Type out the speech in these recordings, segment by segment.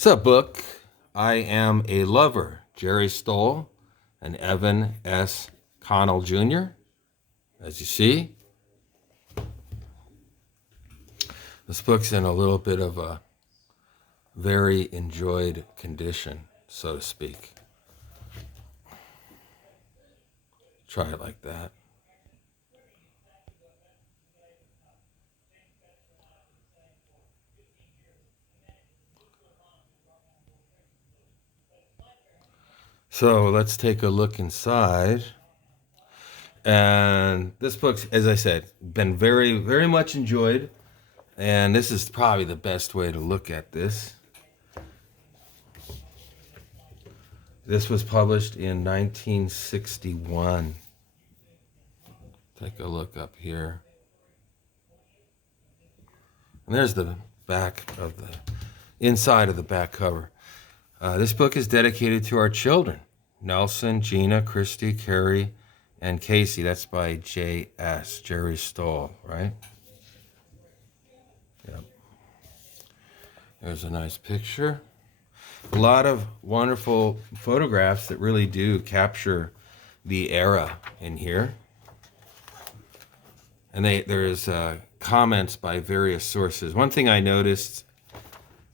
So, book, I Am a Lover, Jerry Stoll and Evan S. Connell Jr. As you see, this book's in a little bit of a very enjoyed condition, so to speak. Try it like that. So let's take a look inside. And this book's, as I said, been very, very much enjoyed. And this is probably the best way to look at this. This was published in 1961. Take a look up here. And there's the back of the inside of the back cover. This book is dedicated to our children, Nelson, Gina, Christy, Carrie, and Casey. That's by J.S., Jerry Stoll, right? Yep. There's a nice picture. A lot of wonderful photographs that really do capture the era in here. And there's comments by various sources. One thing I noticed,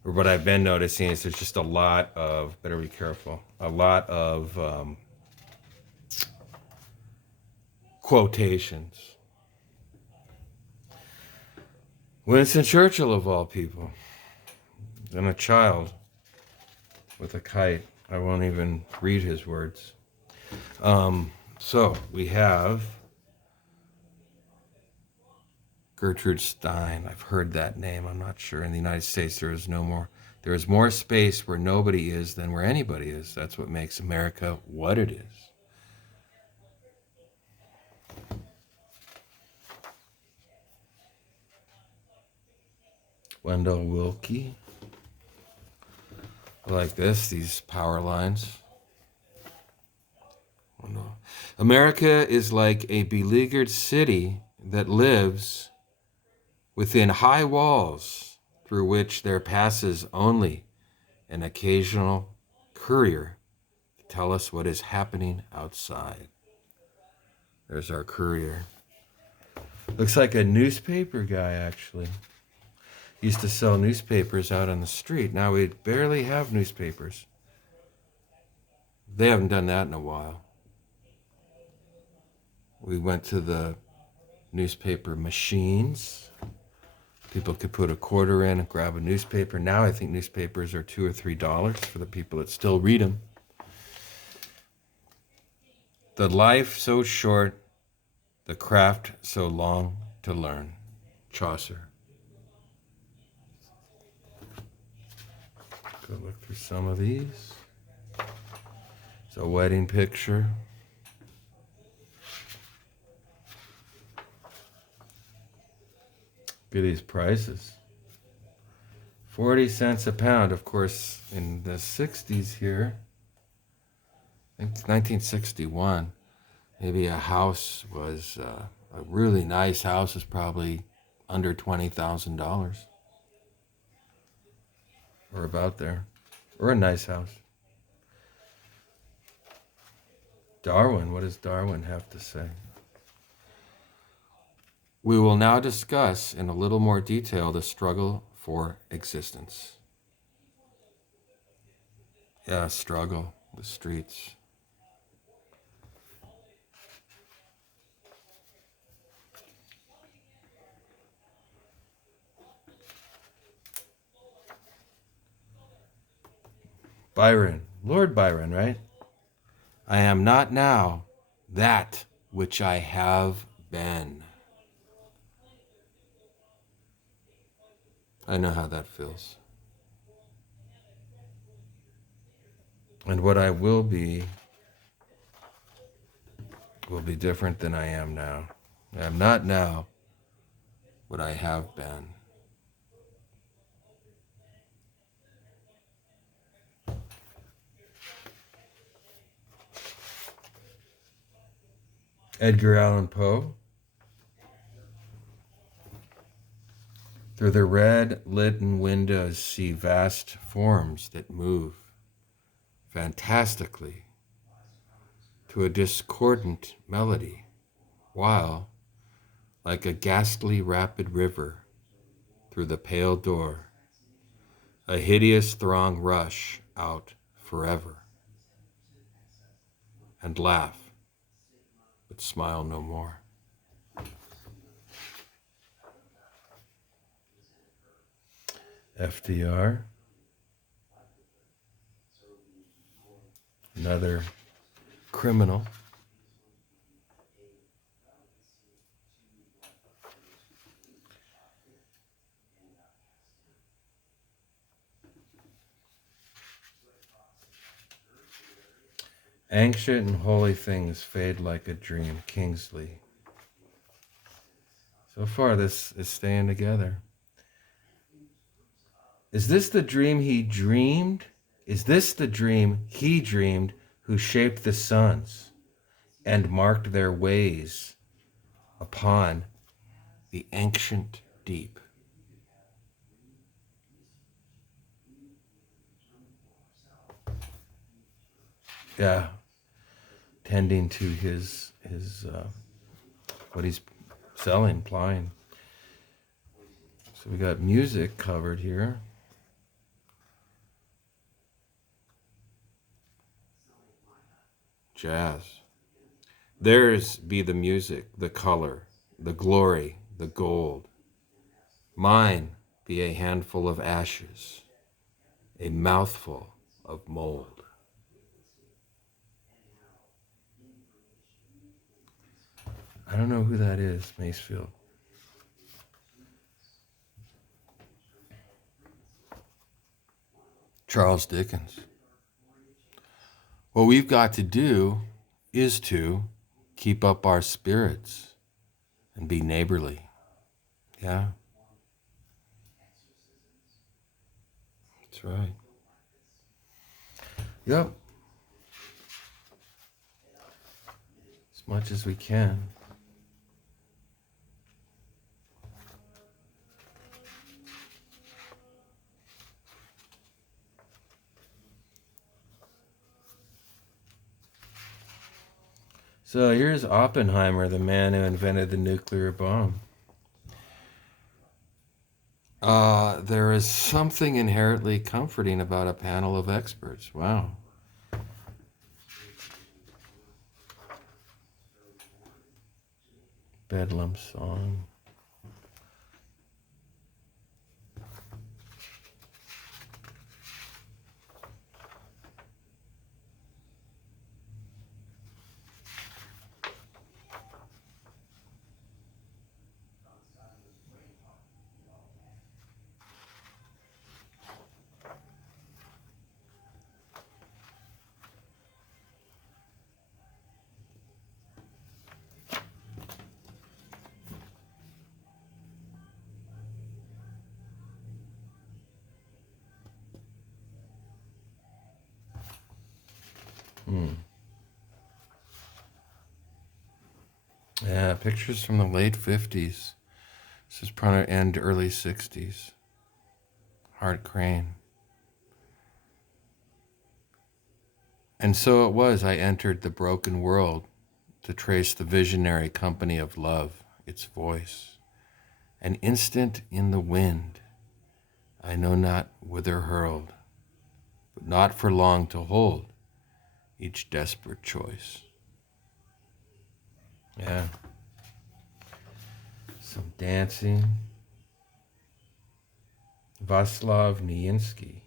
or what I've been noticing, is there's just a lot of, better be careful, a lot of quotations. Winston Churchill, of all people, and a child with a kite. I won't even read his words. So we have Gertrude Stein. I've heard that name. I'm not sure. In the United States, there is more space where nobody is than where anybody is. That's what makes America what it is. Wendell Willkie. I like this, these power lines. Oh, no. America is like a beleaguered city that lives within high walls through which there passes only an occasional courier to tell us what is happening outside. There's our courier. Looks like a newspaper guy, actually. Used to sell newspapers out on the street. Now we barely have newspapers. They haven't done that in a while. We went to the newspaper machines. People could put a quarter in and grab a newspaper. Now I think newspapers are $2 or $3 for the people that still read them. The life so short, the craft so long to learn. Chaucer. Go look through some of these. It's a wedding picture. Look at these prices. 40 cents a pound. Of course, in the 60s here, I think 1961, maybe a house was, a really nice house was probably under $20,000. Or about there. Or a nice house. Darwin, what does Darwin have to say? We will now discuss in a little more detail the struggle for existence. Yeah, struggle, the streets. Byron, Lord Byron, right? I am not now that which I have been. I know how that feels. And what I will be different than I am now. I am not now what I have been. Edgar Allan Poe. Through the red litten windows see vast forms that move fantastically to a discordant melody, while, like a ghastly rapid river through the pale door, a hideous throng rush out forever, and laugh, but smile no more. FDR, another criminal. Ancient and holy things fade like a dream. Kingsley. So far, this is staying together. Is this the dream he dreamed? Is this the dream he dreamed who shaped the suns and marked their ways upon the ancient deep? Yeah, tending to his what he's selling, plying. So we got music covered here. Jazz. Theirs be the music, the color, the glory, the gold. Mine be a handful of ashes, a mouthful of mold. I don't know who that is, Macefield. Charles Dickens. What we've got to do is to keep up our spirits and be neighborly. Yeah. That's right. Yep. As much as we can. So here's Oppenheimer, the man who invented the nuclear bomb. There is something inherently comforting about a panel of experts. Wow. Bedlam song. Yeah, pictures from the late 50s. This is probably end early 60s. Hart Crane. And so it was I entered the broken world to trace the visionary company of love, its voice. An instant in the wind, I know not whither hurled, but not for long to hold each desperate choice. Yeah. Some dancing. Vaslav Nijinsky.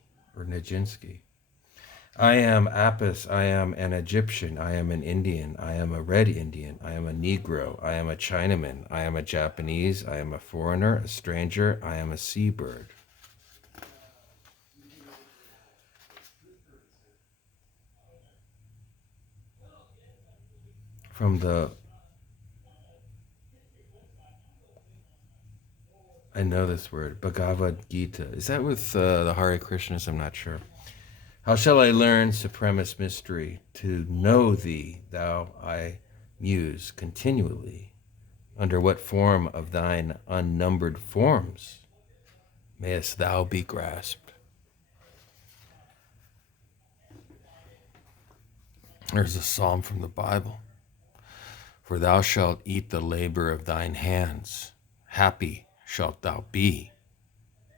I am Apis, I am an Egyptian, I am an Indian, I am a red Indian, I am a Negro, I am a Chinaman, I am a Japanese, I am a foreigner, a stranger, I am a seabird. From the, I know this word, Bhagavad Gita. Is that with the Hare Krishnas? I'm not sure. How shall I learn supremest mystery? To know thee, thou I muse continually. Under what form of thine unnumbered forms mayest thou be grasped. There's a psalm from the Bible. For thou shalt eat the labor of thine hands. Happy shalt thou be,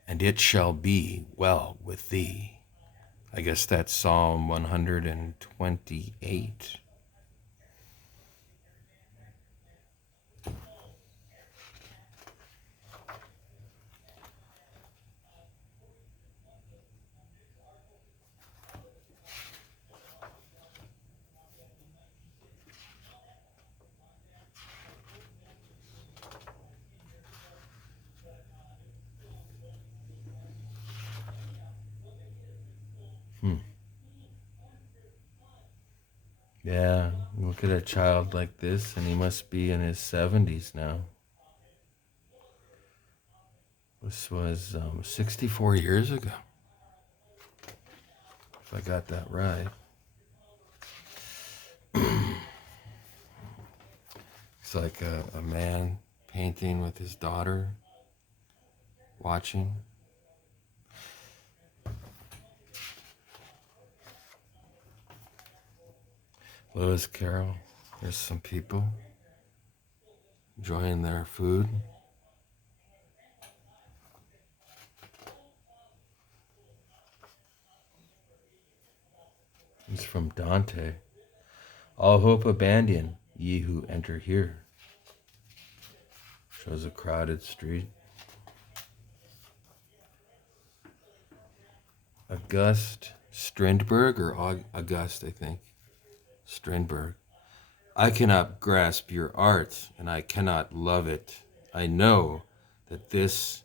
and it shall be well with thee. I guess that's Psalm 128. Yeah, look at a child like this, and he must be in his 70s now. This was 64 years ago, if I got that right. It's like a man painting with his daughter, watching. Lewis Carroll, there's some people enjoying their food. It's from Dante. All hope abandon, ye who enter here. Shows a crowded street. August Strindberg, or August, I think. Strindberg. I cannot grasp your art, and I cannot love it. I know that this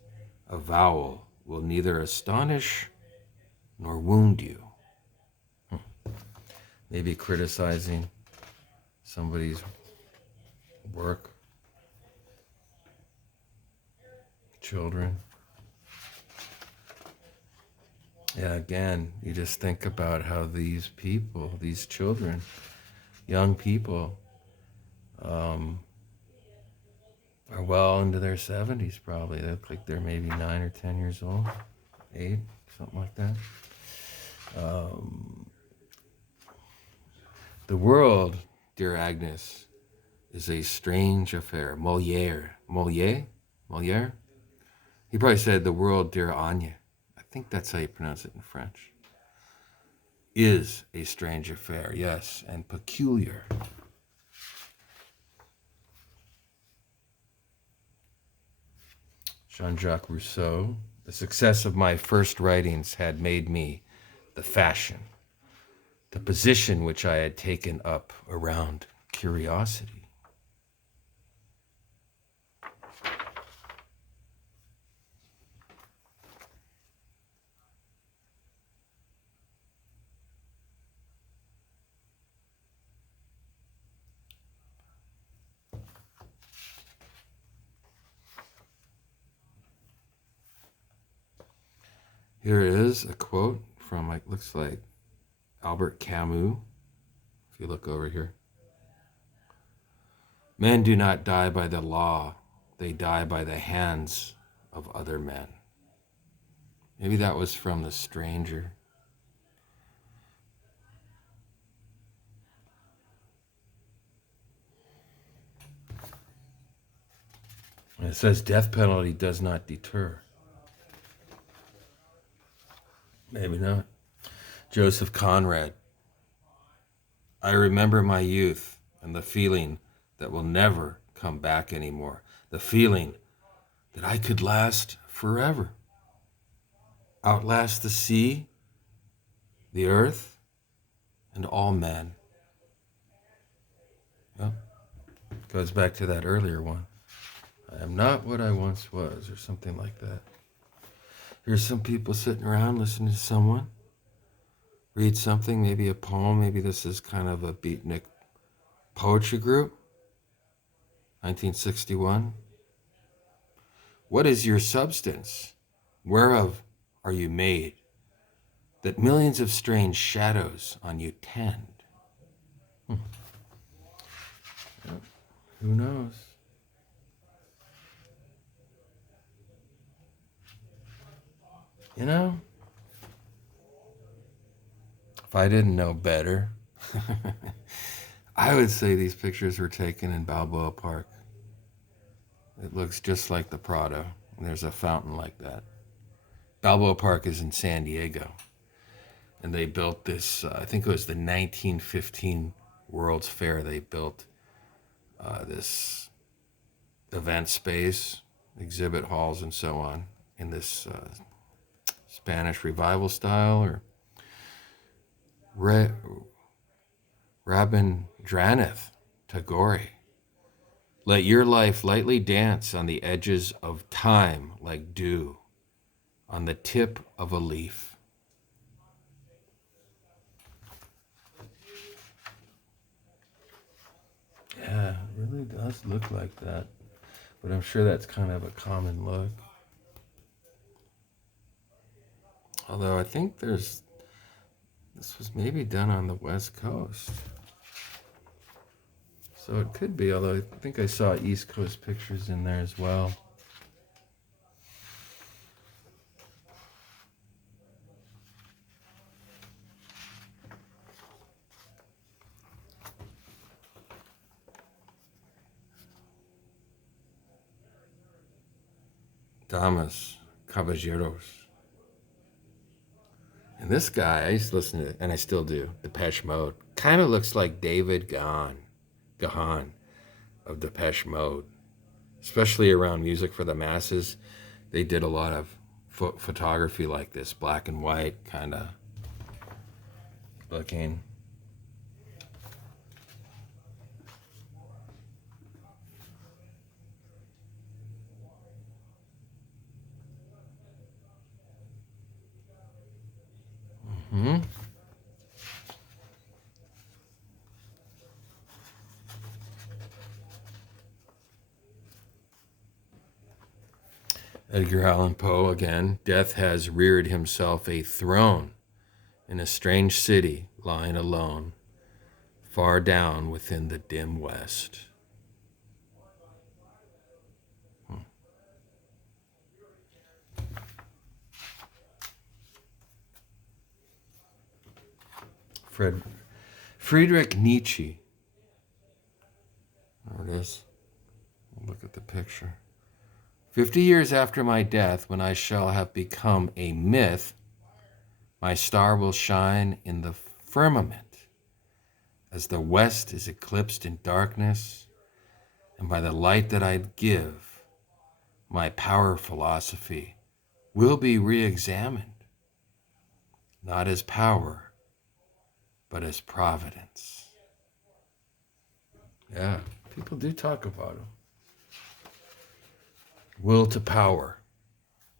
avowal will neither astonish nor wound you. Maybe criticizing somebody's work, children. Yeah, again, you just think about how these people, these children, young people, are well into their 70s probably. They look like they're maybe 9 or 10 years old, 8, something like that. The world, dear Agnes, is a strange affair. Molière. He probably said the world, dear Anya. I think that's how you pronounce it in French. Is a strange affair, yes, and peculiar. Jean-Jacques Rousseau. The success of my first writings had made me the fashion, the position which I had taken up around curiosity. Here is a quote from, it looks like, Albert Camus, if you look over here. Men do not die by the law, they die by the hands of other men. Maybe that was from The Stranger. And it says death penalty does not deter. Maybe not. Joseph Conrad. I remember my youth and the feeling that will never come back anymore. The feeling that I could last forever. Outlast the sea, the earth, and all men. Well, goes back to that earlier one. I am not what I once was, or something like that. Here's some people sitting around listening to someone read something, maybe a poem. Maybe this is kind of a beatnik poetry group. 1961. What is your substance? Whereof are you made? That millions of strange shadows on you tend. Yeah. Who knows? You know, if I didn't know better, I would say these pictures were taken in Balboa Park. It looks just like the Prado, and there's a fountain like that. Balboa Park is in San Diego, and they built this, I think it was the 1915 World's Fair. They built this event space, exhibit halls, and so on in this Spanish revival style, or Rabindranath Tagore. Let your life lightly dance on the edges of time like dew on the tip of a leaf. Yeah, it really does look like that. But I'm sure that's kind of a common look. Although I think this was maybe done on the West Coast. So it could be, although I think I saw East Coast pictures in there as well. Damas, Caballeros. And this guy, I used to listen to, and I still do, Depeche Mode. Kind of looks like David Gahan of Depeche Mode. Especially around music for the masses. They did a lot of photography like this, black and white kind of looking. Mm-hmm. Edgar Allan Poe again. Death has reared himself a throne in a strange city lying alone, far down within the dim west. Friedrich Nietzsche. There it is. Look at the picture. 50 years after my death, when I shall have become a myth, my star will shine in the firmament as the west is eclipsed in darkness, and by the light that I give, my power philosophy will be re-examined, not as power, but as providence. Yeah, people do talk about him. Will to power,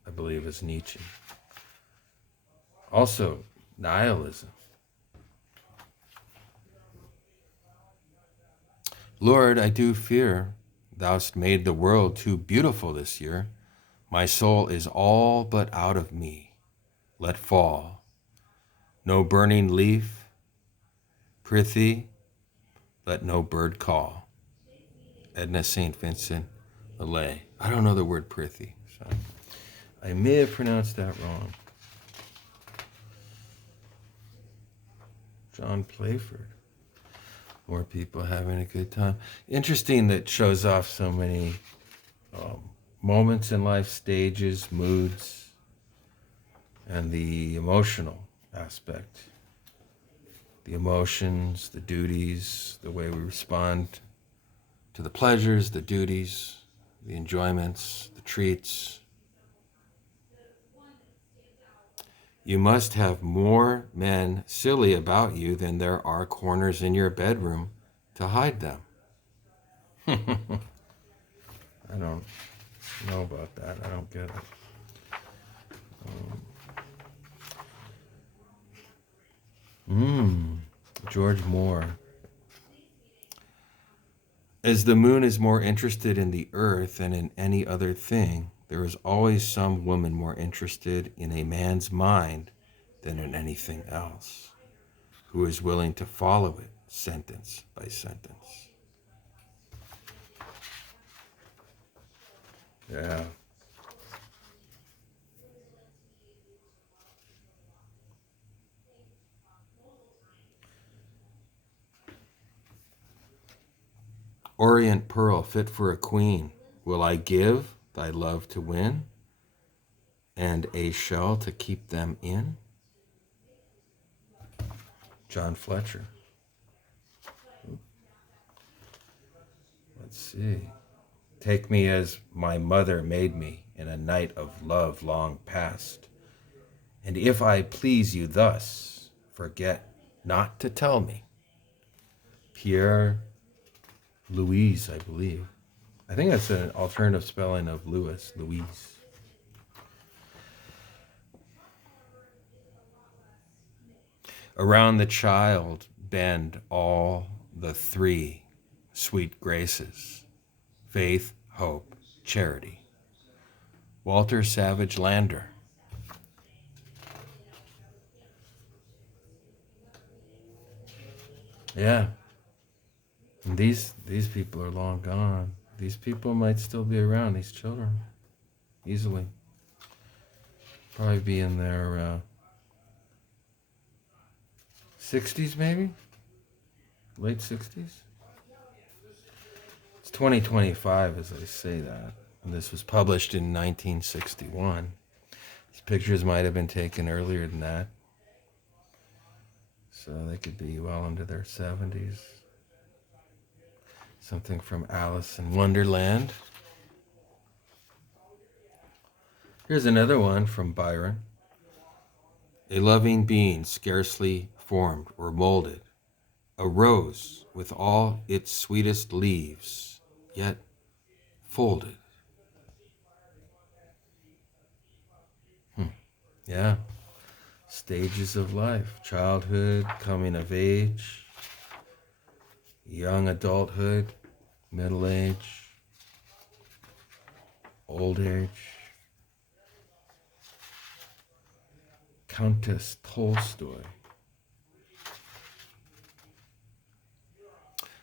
I believe, is Nietzsche. Also, nihilism. Lord, I do fear thou'st made the world too beautiful this year. My soul is all but out of me. Let fall. No burning leaf, prithee, let no bird call. Edna St. Vincent Millay. I don't know the word prithee, so I may have pronounced that wrong. John Playford. More people having a good time. Interesting that shows off so many moments in life, stages, moods, and the emotional aspect. The emotions, the duties, the way we respond to the pleasures, the duties, the enjoyments, the treats. You must have more men silly about you than there are corners in your bedroom to hide them. I don't know about that. I don't get it. George Moore. As the moon is more interested in the earth than in any other thing, there is always some woman more interested in a man's mind than in anything else, who is willing to follow it sentence by sentence. Yeah. orient pearl fit for a queen, will I give thy love to win, and a shell to keep them in? John Fletcher. Let's see. Take me as my mother made me in a night of love long past. And if I please you thus, forget not to tell me. Pierre Louise, I believe. I think that's an alternative spelling of Louis, Louise. Around the child bend all the three sweet graces: faith, hope, charity. Walter Savage Landor. Yeah. And these people are long gone. These people might still be around, these children, easily. Probably be in their 60s, maybe? Late 60s? It's 2025 as I say that. And this was published in 1961. These pictures might have been taken earlier than that. So they could be well into their 70s. Something from Alice in Wonderland. Here's another one from Byron. A loving being scarcely formed or molded, a rose with all its sweetest leaves, yet folded. Yeah. Stages of life: childhood, coming of age, young adulthood, middle age, old age. Countess Tolstoy.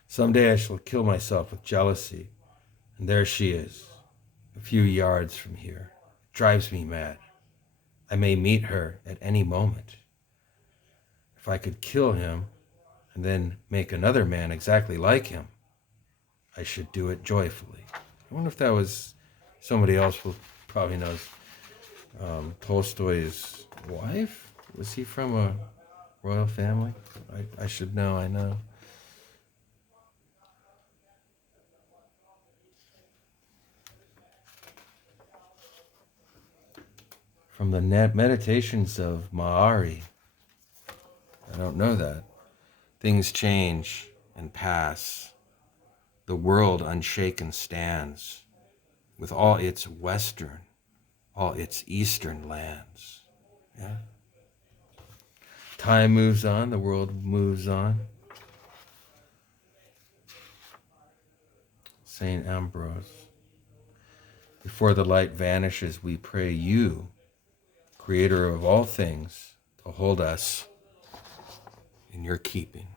Someday I shall kill myself with jealousy, and there she is, a few yards from here. It drives me mad. I may meet her at any moment. If I could kill him and then make another man exactly like him, I should do it joyfully. I wonder if that was somebody else who probably knows Tolstoy's wife. Was he from a royal family? I should know, I know. From the Meditations of Mahari. I don't know that. Things change and pass. The world unshaken stands, with all its western, all its eastern lands. Yeah. Time moves on, the world moves on. St. Ambrose. Before the light vanishes, we pray you, Creator of all things, to hold us in your keeping.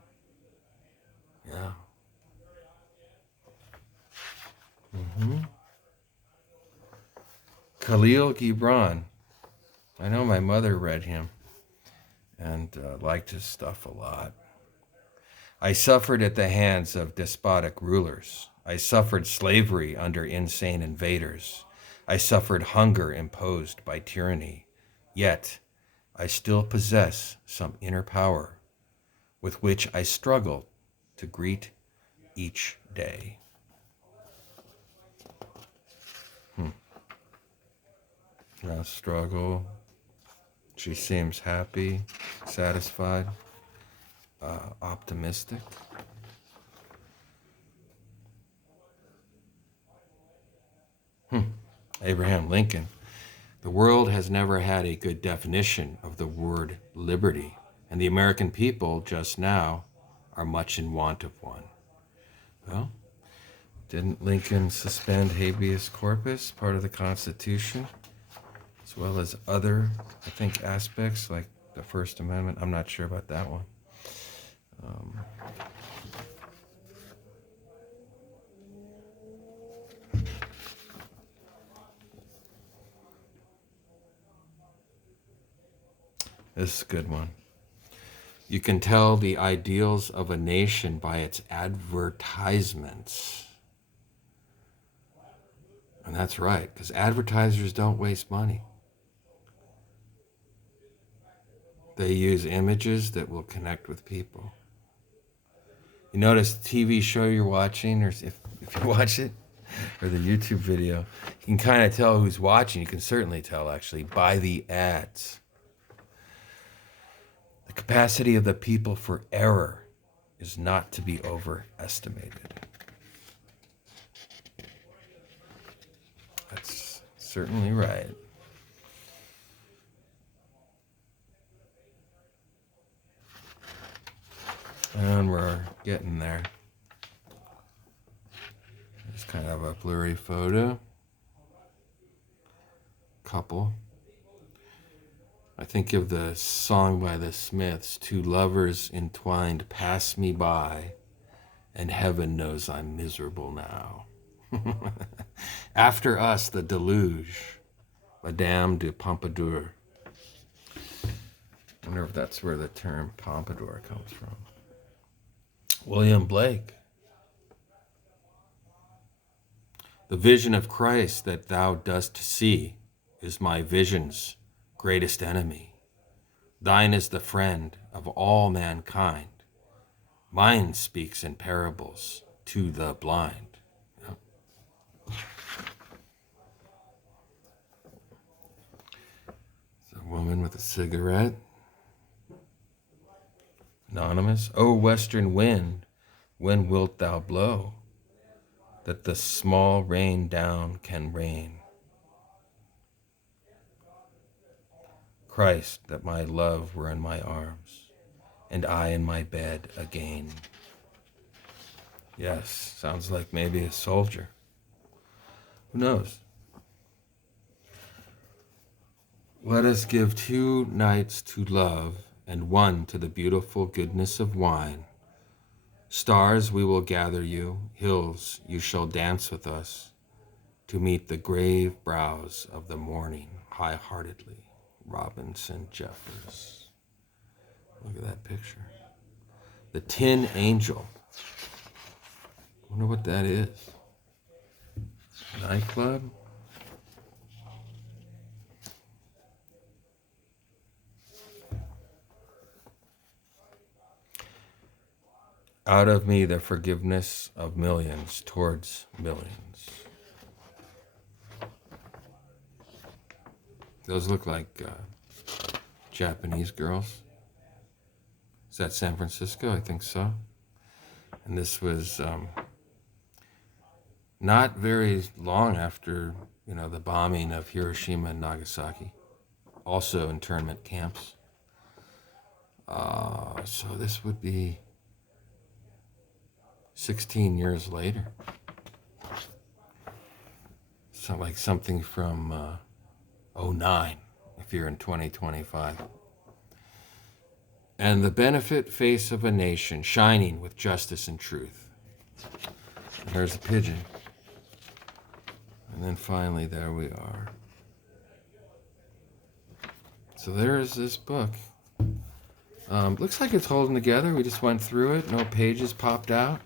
Yeah. Khalil Gibran. I know my mother read him and liked his stuff a lot. I suffered at the hands of despotic rulers. I suffered slavery under insane invaders. I suffered hunger imposed by tyranny. Yet, I still possess some inner power with which I struggle to greet each day. Struggle. She seems happy, satisfied, optimistic. Abraham Lincoln. The world has never had a good definition of the word liberty, and the American people just now are much in want of one. Well, didn't Lincoln suspend habeas corpus, part of the Constitution, as well as other, I think, aspects like the First Amendment? I'm not sure about that one. This is a good one. You can tell the ideals of a nation by its advertisements. And that's right, because advertisers don't waste money. They use images that will connect with people. You notice the TV show you're watching, or if you watch it, or the YouTube video, you can kind of tell who's watching. You can certainly tell, actually, by the ads. The capacity of the people for error is not to be overestimated. That's certainly right. And we're getting there. It's kind of a blurry photo. Couple. I think of the song by the Smiths, two lovers entwined pass me by, and heaven knows I'm miserable now. After us, the deluge, Madame de Pompadour. I wonder if that's where the term pompadour comes from. William Blake. The vision of Christ that thou dost see is my vision's greatest enemy. Thine is the friend of all mankind. Mine speaks in parables to the blind. Yep. It's a woman with a cigarette. Anonymous. O western wind, when wilt thou blow, that the small rain down can rain? Christ, that my love were in my arms, and I in my bed again. Yes, sounds like maybe a soldier. Who knows? Let us give 2 nights to love, and 1 to the beautiful goodness of wine. Stars, we will gather you, hills, you shall dance with us, to meet the grave brows of the morning high-heartedly. Robinson Jeffers. Look at that picture. The Tin Angel. I wonder what that is. Nightclub? Out of me the forgiveness of millions towards millions. Those look like Japanese girls. Is that San Francisco? I think so. And this was not very long after, the bombing of Hiroshima and Nagasaki. Also internment camps. So this would be 16 years later. So like something from 09, if you're in 2025. And the benefit face of a nation shining with justice and truth. And there's a pigeon. And then finally, there we are. So there's this book. Looks like it's holding together. We just went through it. No pages popped out.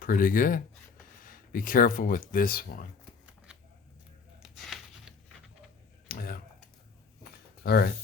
Pretty good. Be careful with this one. Yeah. All right.